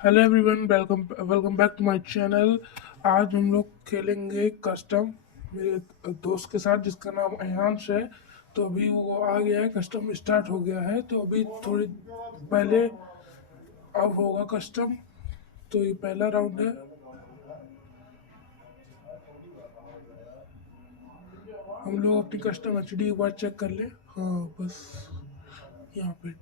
Hello everyone, welcome welcome back to my channel. आज हम लोग खेलेंगे कस्टम मेरे दोस्त के साथ जिसका नाम अयांश है। तो अभी वो आ गया है, कस्टम स्टार्ट हो गया है। तो अभी थोड़ी पहले अब होगा कस्टम। तो ये पहला राउंड है। हम लोग अपनी कस्टम एचडी एक बार चेक कर ले। हाँ बस यहाँ पे।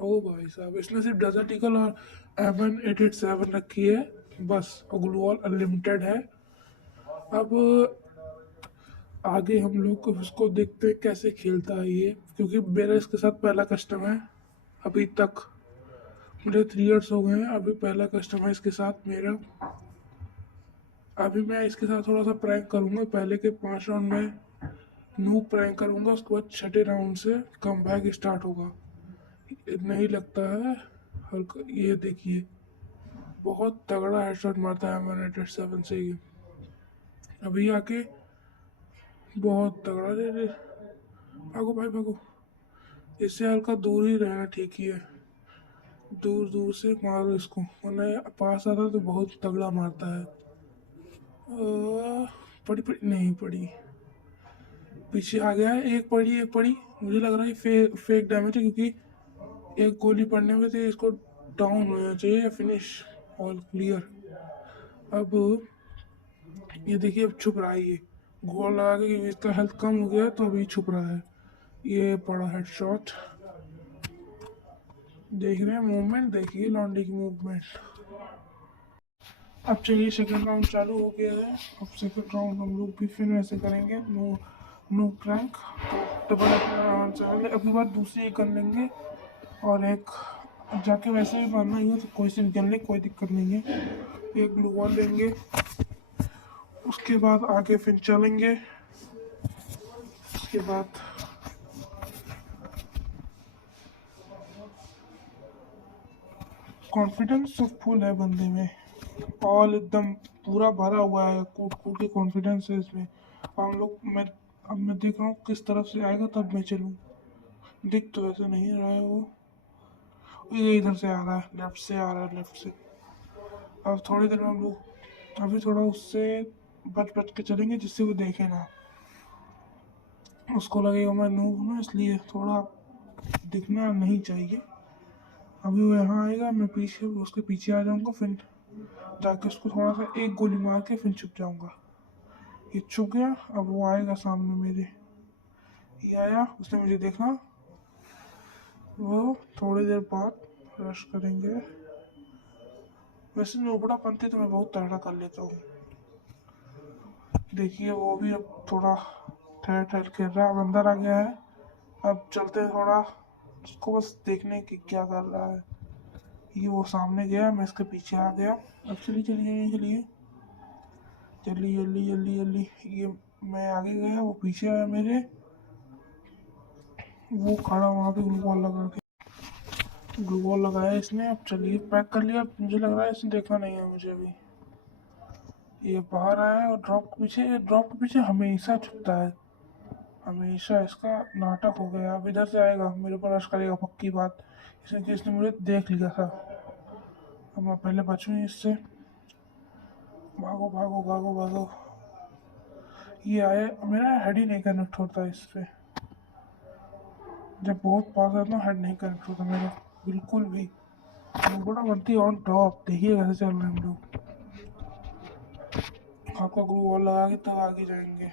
ओ भाई साहब, इसने सिर्फ डेजर्ट ईगल और M1 887 रखी है बस, और ग्लूवॉल अनलिमिटेड है। अब आगे हम लोग को उसको देखते हैं कैसे खेलता है ये, क्योंकि मेरा इसके साथ पहला कस्टम है अभी तक। मुझे 3 इयर्स हो गए हैं, अभी पहला कस्टम है इसके साथ मेरा। अभी मैं इसके साथ थोड़ा सा प्रैंक करूंगा। पहले के 5 राउंड में नू प्रैंक करूंगा, उसके बाद छठे राउंड से कम बैक स्टार्ट होगा। नहीं लगता है हल्का, ये देखिए बहुत तगड़ा हेडशॉट मारता है M1 887 से ये। अभी आके बहुत तगड़ा। रे रे, भागो भाई भागो। इससे हल्का दूर ही रहना ठीक ही है। दूर दूर से मारो इसको, वरना ये पास आता तो बहुत तगड़ा मारता है। पड़ी पड़ी नहीं पड़ी, पीछे आ गया है। एक पड़ी एक पड़ी। मुझे लग रहा है फेक डैमेज है, क्योंकि एक गोली पड़ने में तो इसको डाउन होना चाहिए या फिनिश। All clear. अब ये देखिए, अब छुप रहा है ये। गोल लगा के, क्योंकि इसका हेल्थ कम हो गया है तो अभी छुप रहा है। ये पड़ा हेडशॉट। देख रहे हैं मूवमेंट, देखिए लॉन्डे की मूवमेंट। अब चलिए सेकंड राउंड चालू हो गया है। अब सेकंड राउंड हम लोग भी फिर वैसे करेंगे। No no crank. तो डबल राउंड चलेंगे। अगली बार दूसरी एक कर लेंगे, और एक जाके वैसे भी मारना ही हो तो कोई सी भी कर ले, कोई दिक्कत नहीं है। एक ग्लू वॉल लेंगे, उसके बाद आगे फिर चलेंगे। उसके बाद कॉन्फिडेंस तो फुल है बंदे में। ऑल एकदम पूरा भरा हुआ है, कूट कूट के कॉन्फिडेंस है इसमें। और हम लोग अब मैं देख रहा हूँ किस तरफ से आएगा तब मैं चलूँ। दिख तो वैसे नहीं रहा है वो। ये इधर से आ रहा है, लेफ्ट से आ रहा है, लेफ्ट से। अब थोड़ी देर में हम लोग अभी थोड़ा उससे बच बच के चलेंगे, जिससे वो देखे ना। उसको लगेगा मैं नूब हूँ ना, इसलिए थोड़ा दिखना नहीं चाहिए। अभी वो यहाँ आएगा, मैं पीछे उसके पीछे आ जाऊंगा, फिर जाके उसको थोड़ा सा एक गोली मार के फिर छुप जाऊंगा। ये छुप गया। अब वो आएगा सामने मेरे। ये आया, उसने मुझे देखा। वो थोड़ी देर बाद रश करेंगे। वैसे नुबड़ा पंथी तो मैं बहुत तगड़ा कर लेता हूँ। देखिए वो भी अब थोड़ा ठहर ठहर खेल रहा है, अब अंदर आ गया है। अब चलते हैं थोड़ा उसको, बस देखने की क्या कर रहा है। ये वो सामने गया, मैं इसके पीछे आ गया। अब चलिए चलिए चलिए, जल्दी जल्दी जल्दी जल्दी। ये मैं आगे गया, वो पीछे आया मेरे। वो खड़ा वहाँ पे ग्लू वॉल लगा के। ग्लू वॉल लगाया इसने। अब चलिए पैक कर लिया। मुझे लग रहा है इसने देखा नहीं है मुझे अभी। ये बाहर आया है और ड्रॉप के पीछे हमेशा छुपता है। हमेशा इसका नाटक हो गया। अब इधर से आएगा, मेरे ऊपर रश करेगा पक्की बात। इसने मुझे देख लिया था। अब मैं पहले बचूँ इससे। भागो भागो भागो भागो। ये आया, मेरा हेड ही नहीं कनेक्ट होता इस पे। जब बहुत पास आता हूँ हेड नहीं कनेक्ट होता मेरा बिल्कुल भी। बड़ा बनती ऑन टॉप, देखिए कैसे चल रहे हैं हम लोग। आपका ग्लू वॉल लगा के तब आगे जाएंगे।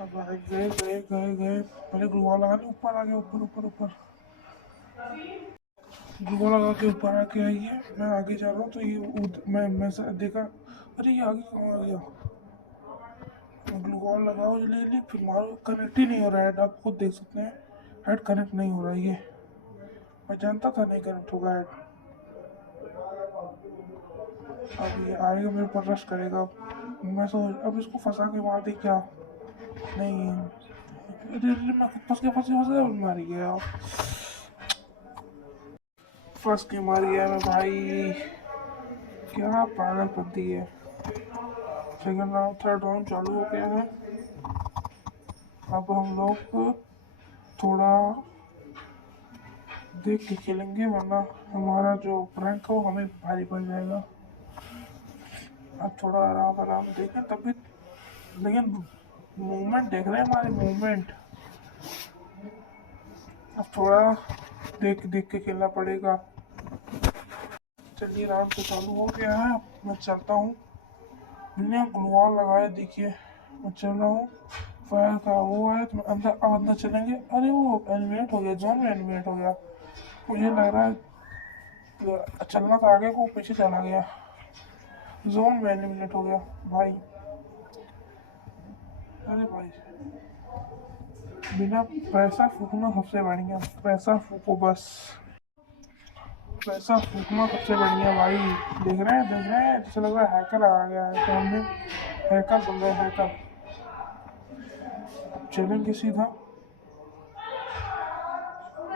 अब आगे गए गए गए गए। पहले ग्लू वॉल लगा के ऊपर आ गया, ऊपर ऊपर ऊपर। ग्लू वॉल लगा के ऊपर आके आइए। मैं आगे जा रहा हूँ तो ये मैं देखा, अरे ये आगे कहाँ आ गया। ग्लू वॉल लगाओ जल्दी जल्दी, फिर मारो। कनेक्ट ही नहीं हो रहा है, आप खुद देख सकते हैं। हेड कनेक्ट नहीं हो रहा है ये। मैं जानता था नहीं कनेक्ट होगा हेड। अब ये आएगा मेरे ऊपर रश करेगा। मैं सोच अब इसको फंसा के मार दी क्या। नहीं, अरे अरे मैं फंस गया मार गया। फंस के मार गया मैं भाई। क्या पागलपंती है। सेकंड राउंड थर्ड राउंड चालू हो गया है। अब हम लोग थोड़ा देख के खेलेंगे, वरना हमारा जो प्रैंक हो हमें भारी पड़ जाएगा। अब थोड़ा आराम आराम देखें तब भी, लेकिन मूवमेंट देख रहे हैं हमारे मूवमेंट। अब थोड़ा देख देख के खेलना पड़ेगा। चलिए राउंड तो चालू हो गया है, मैं चलता हूँ। मैंने ग्लूवॉल लगाया, देखिए मैं चल रहा हूँ। फायर का वो है तो अंदर, अब अंदर चलेंगे। अरे वो एलिमिनेट हो गया, जोन में एलिमिनेट हो गया। मुझे लग रहा है चलना था आगे को, पीछे चला गया। जोन में एलिमिनेट हो गया भाई। अरे भाई, बिना पैसा फूकना सबसे बढ़िया। पैसा फूको बस, पैसा फूकना सबसे बढ़िया भाई। देख रहे हैं, जैसे लग रहा है हैकर आ गया है सामने। हैकर बन रहे, हैकर। चलेंगे सीधा।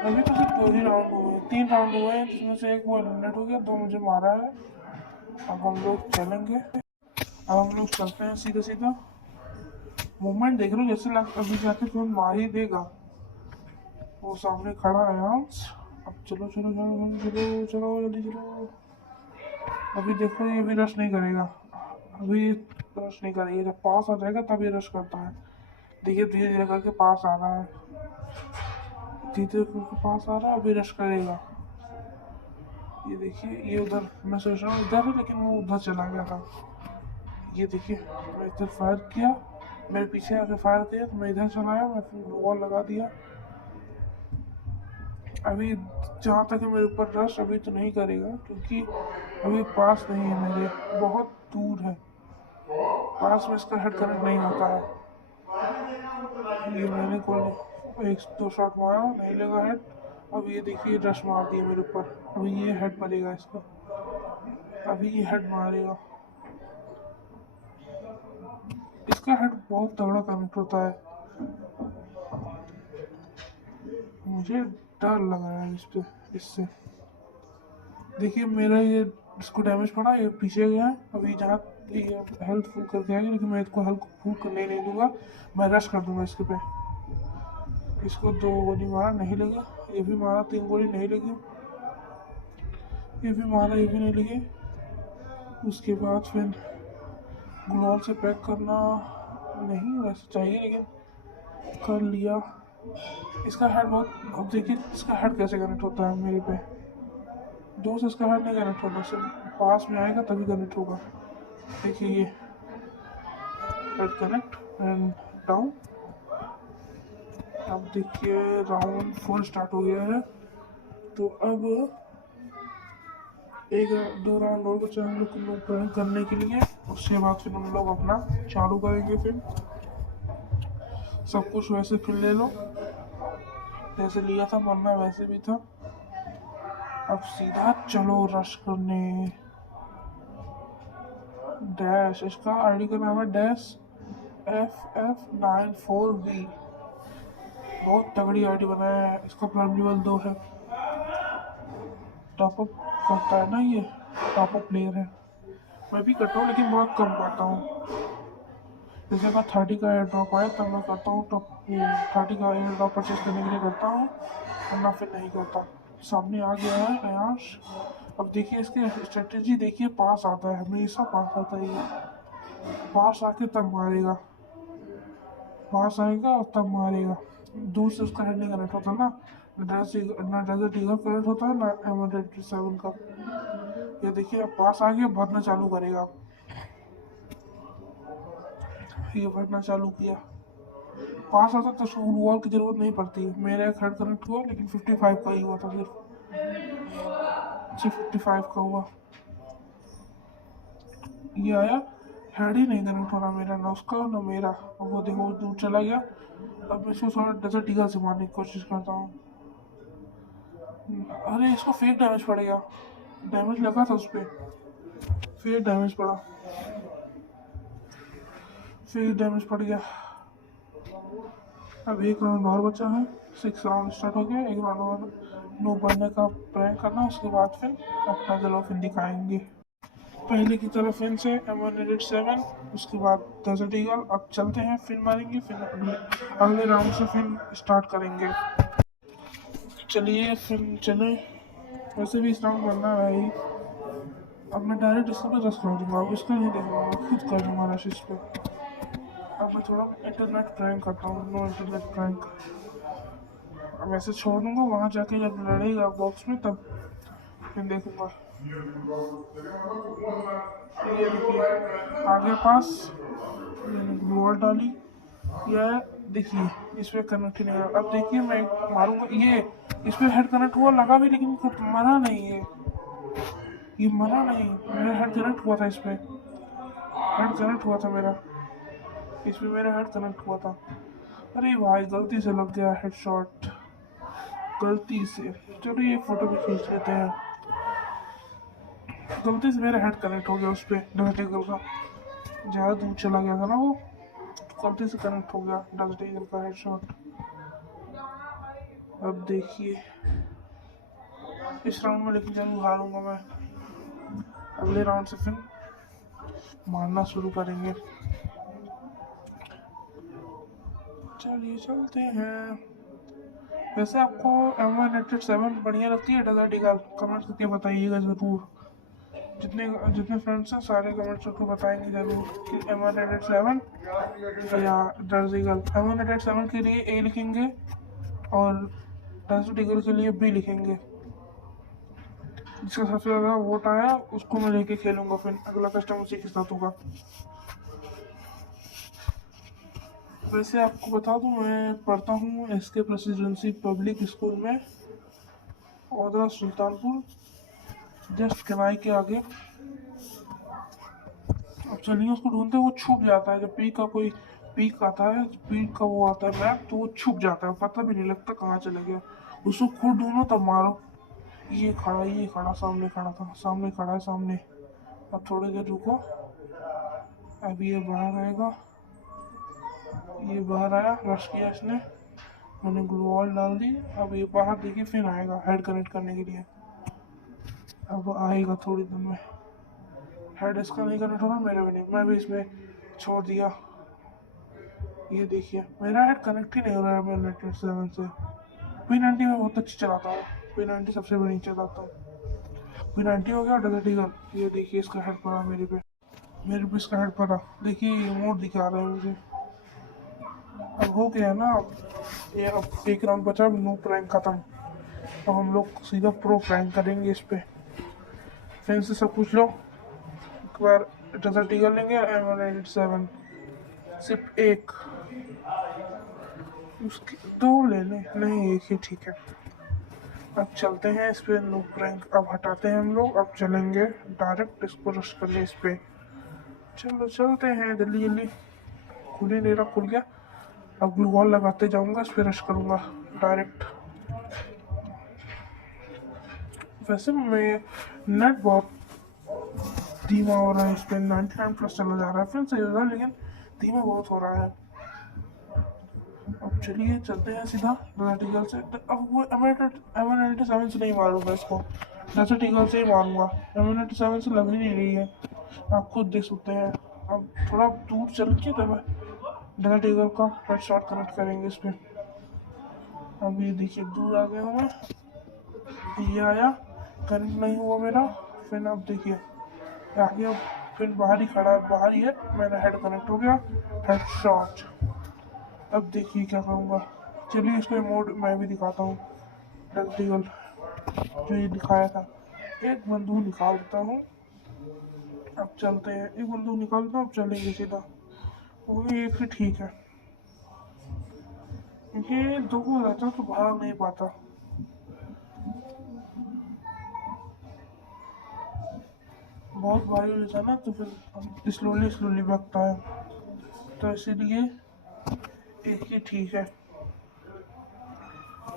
अभी तो सिर्फ 2 ही राउंड हुए, 3 राउंड हुए हैं, जिसमें से एक वो एलिमिनेट हो गया, 2 मुझे मारा है। अब हम लोग चलेंगे, अब हम लोग चलते हैं सीधा सीधा। मूवमेंट देख रहे हो, जैसे अभी जाके तुम मार ही देगा। वो सामने खड़ा है आंस। अब चलो चलो चलो चलो चलो जल्दी चलो। अभी देखो ये भी रश नहीं करेगा, अभी रश नहीं करेगा। जब पास आ जाएगा तब ये रश करता है। देखिए धीरे धीरे करके पास आ रहा है, धीरे धीरे करके पास आ रहा है, अभी रश करेगा। ये देखिए, ये उधर, मैं सोच रहा हूँ इधर है, लेकिन वो उधर चला गया था। ये देखिए, मैं इधर फायर किया, मेरे पीछे आके फायर किया तो मैं इधर चला आया, मैं फिर वॉल लगा दिया। अभी जहाँ तक है मेरे ऊपर रश अभी तो नहीं करेगा, क्योंकि अभी पास नहीं है मेरे, बहुत दूर है। पास में इसका हेड कनेक्ट नहीं होता है। ये मैंने को 1-2 शॉट मारा, नहीं लगा हेड। अब ये देखिए रश मार दिया मेरे ऊपर, अभी ये हेड मरेगा इसका, अभी ये हेड मारेगा। इसका हेड बहुत तगड़ा कनेक्ट होता है, मुझे डर लग रहा है इस पे, इससे। देखिए मेरा ये, इसको डैमेज पड़ा, ये पीछे गया। अभी जहाँ ये हेल्थ फुल करके आएगा, लेकिन मैं इसको हेल्थ फुल करने नहीं दूंगा, मैं रश कर दूंगा इसके पे। इसको 2 गोली मारा, नहीं लगी। ये भी मारा, 3 गोली नहीं लगी। ये भी मारा, ये भी नहीं लगी। उसके बाद फिर ग्लोअल से पैक करना नहीं वैसे चाहिए, लेकिन कर लिया। इसका हेड बहुत, अब देखिए इसका हेड कैसे कनेक्ट होता है मेरे पे। 2 से इसका हेड नहीं कनेक्ट होता, सिर्फ पास में आएगा तभी कनेक्ट होगा। देखिए ये हेड कनेक्ट एंड डाउन। अब देखिए राउंड 4 स्टार्ट हो गया है, तो अब 1-2 राउंड और बचा हम लोग प्रैंक करने के लिए। उसके बाद फिर हम लोग अपना चालू करेंगे। फिर सब कुछ वैसे फिर ले लो जैसे लिया था, वरना वैसे भी था। अब सीधा चलो रश करने। डैश, इसका आईडी का नाम है डैश FF94V। बहुत तगड़ी आईडी बनाया है, इसका प्राइम लेवल 2 है। टॉपअप करता है ना, ये टॉपअप प्लेयर है। मैं भी करता हूँ, लेकिन बहुत कम करता हूँ। जैसे अगर 30 का एयर ड्रॉप आए तब मैं करता हूँ, टॉप 30 का एयर ड्रॉप परचेज करने के लिए करता हूँ, वरना फिर नहीं करता। सामने आ गया है अयाश। अब देखिए इसकी स्ट्रेटेजी देखिए, पास आता है, हमेशा पास आता है। ये पास आके तब मारेगा, पास आएगा और तब मारेगा। दूर से उसका हेड नहीं कनेक्ट होता ना डेजर्ट ईगल कनेक्ट होता है ना M187 का। ये देखिए अब पास आ गया, भरना चालू करेगा। ये भरना चालू किया, पास आता तो वॉल की जरूरत नहीं पड़ती। मेरा एक हेड कनेक्ट हुआ, लेकिन 55 का ही हुआ था, सिर्फ 55 का हुआ। ये आया, हेड ही नहीं कनेक्ट हो रहा मेरा, ना उसका ना मेरा। अब वो देखो दूर चला गया। अब मैं इसको थोड़ा डेजर्ट ईगल से मारने की कोशिश करता हूँ। अरे इसको फेक डैमेज पड़ गया, डैमेज लगा था उस पर, फेक डैमेज पड़ा, फेक डैमेज पड़ गया। अब 1 राउंड और बचा है, 6 राउंड स्टार्ट हो गया। 1 राउंड और नो बनने का प्रैंक करना, उसके बाद फिर अपना जलो फिर दिखाएंगे। पहले की तरह फिर से M187, उसके बाद डेजर्ट ईगल। अब चलते हैं, फिर मारेंगे, फिर अगले राउंड से फिर स्टार्ट करेंगे। चलिए फिर चले। वैसे भी इस राउंड बनना है ही। अब मैं डायरेक्ट इसके पे रश कर दूंगा, अब इसका नहीं देखूंगा, मैं खुद कर दूंगा रश इस पे। अब मैं थोड़ा इंटरनेट प्रैंक करता हूँ, नो इंटरनेट प्रैंक। अब ऐसे छोड़ दूंगा, वहाँ जाके जब लड़ेगा बॉक्स में तब फिर देखूंगा। ये देखिए आगे पास, मैंने ग्लू वॉल डाली, यह देखिए इस पे कनेक्ट नहीं हुआ। अब देखिए मैं मारूंगा, ये इस पे हेड कनेक्ट हुआ, लगा भी लेकिन खुद मरा नहीं ये मरा नहीं। मेरा हेड कनेक्ट हुआ था, इस पे हेड कनेक्ट हुआ था मेरा, इस पे मेरा हेड कनेक्ट हुआ था। अरे भाई गलती से लग गया हेड शॉट, गलती से। चलो ये फोटो भी खींच लेते हैं। गलती से मेरा हेड कनेक्ट हो गया उस पे डस्ट ईगल का, ज़्यादा दूर चला गया था ना वो, गलती से कनेक्ट हो गया डस्ट ईगल का हेड शॉट। अब देखिए इस राउंड में लेकिन जरूर हारूंगा मैं, अगले राउंड से फिर मारना शुरू करेंगे। चलिए चलते हैं। वैसे आपको M187 बढ़िया लगती है डेजर्ट ईगल? कमेंट करके बताइएगा ज़रूर। जितने जितने फ्रेंड्स हैं सारे कमेंट्स को बताएंगे जरूर कि M187 या डेजर्ट ईगल। M187 के लिए A लिखेंगे और डेजर्ट ईगल के लिए B लिखेंगे। जिसका सबसे ज़्यादा वोट आया उसको मैं लेके खेलूंगा, फिर अगला कस्टम उसी के साथ होगा। वैसे आपको बता दूं मैं पढ़ता हूँ SK प्रेसिडेंसी पब्लिक स्कूल में, औदरा सुल्तानपुर, जस्ट किराए के आगे। अब चलिए उसको ढूंढते, वो छुप जाता है जब पीक आता है, पीक का वो आता है मैप, तो वो छुप जाता है, पता भी नहीं लगता कहाँ चले गया। उसको खुद ढूंढो तब मारो। ये खड़ा सामने खड़ा था, सामने खड़ा है सामने। अब थोड़ी देर रुको, अभी ये बाहर आएगा। ये बाहर आया, रश किया इसने, मैंने ग्लू वॉल डाल दी। अब ये बाहर देखिए फिर आएगा हेड कनेक्ट करने के लिए, अब आएगा थोड़ी देर में। हेड इसका नहीं कनेक्ट होगा, मेरा भी नहीं, मैं भी इसमें छोड़ दिया। ये देखिए मेरा हेड कनेक्ट ही नहीं हो रहा है M187 से। P90 में बहुत अच्छी चलाता हूँ, P90 सबसे बड़ी चलाता हूँ। P90 हो गया डेजर्ट ईगल। ये देखिए इसका हेड पड़ा मेरे पे इसका हेड पड़ा। देखिए ये मोड दिखा रहा है मुझे। अब हो गया ना, ये अब एक राउंड बचा, नो प्रैंक खत्म। अब हम लोग सीधा प्रो प्रैंक करेंगे इस पे। फिर से सब कुछ लो, एक बार डेजर्ट ईगल लेंगे M187, सिर्फ एक, उसकी दो लेने नहीं, एक ही ठीक है। अब चलते हैं इस पे नो प्रैंक, अब हटाते हैं हम लोग, अब चलेंगे डायरेक्ट इसको रश करने इस पे। चलो चलते हैं जल्दी जल्दी। खुल ही नहीं रहा, खुल गया। अब ग्लू वॉल लगाते जाऊंगा, इस पे रश करूंगा डायरेक्ट। वैसे मैं नेट बहुत धीमा हो रहा है इस पे, 99+ चला जा रहा है, फिर सही हो रहा है लेकिन धीमा बहुत हो रहा है। अब चलिए चलते हैं सीधा डेजर्ट ईगल से। अब वो M187 से नहीं मारूंगा इसको, डेजर्ट ईगल से ही मारूंगा। M187 से लग ही नहीं रही है, आप खुद देख सकते हैं। अब थोड़ा दूर चल के तब डेजर्ट ईगल का हेड शॉट कनेक्ट करेंगे इस पे। अब ये देखिए दूर आ गया हूँ मैं, ये आया, कनेक्ट नहीं हुआ मेरा। फिर अब देखिए आगे, फिर बाहर ही खड़ा है, बाहर ही है, मेरा हेड कनेक्ट हो गया, हेड शॉट। अब देखिए क्या करूँगा। चलिए इसको मोड मैं भी दिखाता हूँ, डेजर्ट ईगल जो ये दिखाया था। एक बंदूक निकाल देता हूँ, अब चलते हैं। एक बंदूक निकालता हूँ, अब चलेंगे सीधा। वही एक ही ठीक है, ये दो को रहता तो भाग नहीं पाता। बहुत भारी हो जाता ना तो फिर स्लोली भागता है, तो इसीलिए एक ही ठीक है।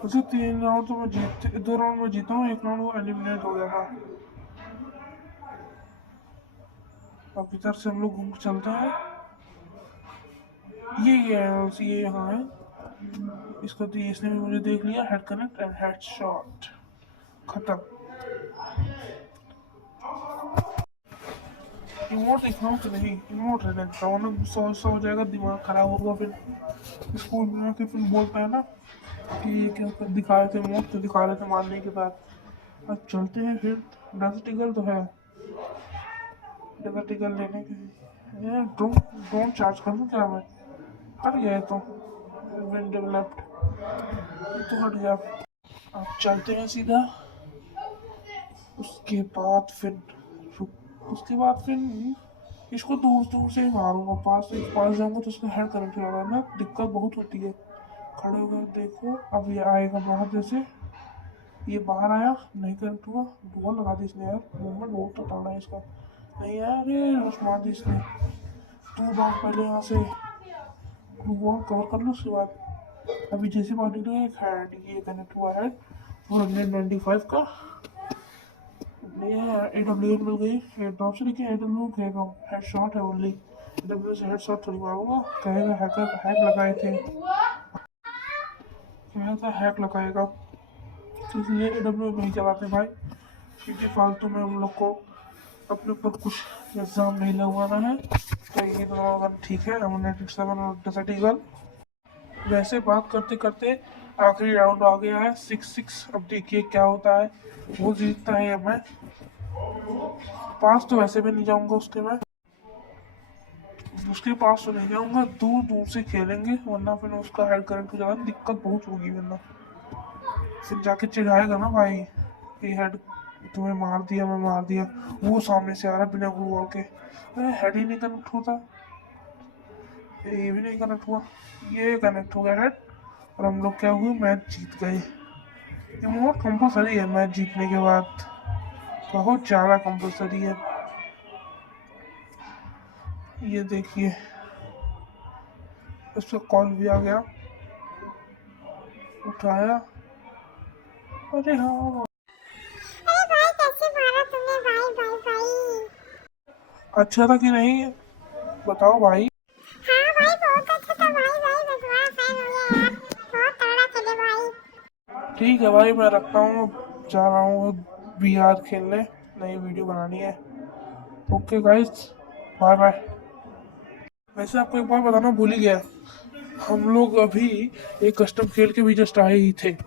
वैसे 3 राउंड तो मैं 2 राउंड में जीता हूँ, 1 राउंड वो एलिमिनेट हो गया था। अब इधर से हम लोग घूम के चलते हैं। ये यहाँ है, इसको तो इसने भी मुझे देख लिया, head connect and head shot, खत्म। इमोट दिखाऊं कि नहीं? इमोट रहने देता हूँ ना, 100 हो जाएगा, दिमाग खराब होगा फिर स्कूल में आके फिर बोलता है ना कि ये क्या कर दिखा रहे थे, मोड तो दिखा रहे थे मारने के बाद। अब चलते हैं फिर। 10 टिकल तो है, 10 टिकल लेने के लिए। ये ड्रोन ड्रोन चार्ज कर दूँ क्या मैं? हट गया ये तो, विंड डेवलप्ड, ये तो हट गया। अब चलते हैं सीधा। उसके बाद फिर उसके बाद फिर इसको दूर दूर से ही मारूंगा, पास जाऊंगा तो उसका हेड कनेक्ट होगा ना, दिक्कत बहुत होती है। खड़े होकर देखो, अब ये आएगा बाहर, जैसे ये बाहर आया, नहीं कनेक्ट हुआ, दुआ लगा दी इसने यार, मूवमेंट बहुत तो तगड़ा है इसका। नहीं यार, अरे रश मार दी इसने। तू भाग पहले यहाँ से, वॉल कवर कर लो उसके बाद। अभी जैसे बाहर निकले, एक हेड ये कनेक्ट हुआ है 495 का। AWM मिल गई, ड्रॉप से लेके AWM कहेगा हेड शॉट है ओनली, AWM से हेड शॉट थोड़ी मारूंगा, कहेगा हैकर हैक लगाए थे, कहेगा था हैक लगाएगा, तो इसलिए AWM नहीं चलाते भाई, क्योंकि फालतू में हम लोग को अपने ऊपर कुछ एग्जाम नहीं लगवाना है। तो ये दोनों गन ठीक है, M7 और डेजर्ट ईगल। वैसे बात करते करते आखिरी राउंड आ गया है, 6-6। अब देखिए क्या होता है, वो जीतता है या मैं। पास तो वैसे भी नहीं जाऊंगा उसके, मैं उसके पास तो नहीं जाऊंगा, दूर दूर से खेलेंगे, वरना फिर उसका हेड करंट हो जाएगा, दिक्कत बहुत होगी, वरना फिर जाके चिढ़ाएगा ना भाई कि हेड तुम्हें मार दिया, मैं मार दिया। वो सामने से आ रहा बिना ग्लू वॉल के, हेड ही नहीं कनेक्ट होता, ये भी नहीं कनेक्ट हुआ, ये कनेक्ट हो गया हेड, और हम लोग क्या हुए, मैच जीत गए। ये मोड कंपलसरी है मैच जीतने के बाद, बहुत ज़्यादा कंपलसरी है। ये देखिए उसका कॉल भी आ गया, उठाया, अरे हाँ। अरे भाई कैसे मारा तुमने भाई भाई भाई। अच्छा था कि नहीं, बताओ भाई। हाँ भाई बहुत अच्छा था भाई भाई, मैं तुम्हारा फैन हो गया यार, बहुत तगड़ा खेले भाई। ठीक है भाई, मैं रखता हूँ, जा रहा हूँ VR खेलने, नई वीडियो बनानी है। Okay guys, bye bye. वैसे आपको एक बात बताना भूल ही गया, हम लोग अभी एक कस्टम खेल के भी जस्ट आए ही थे।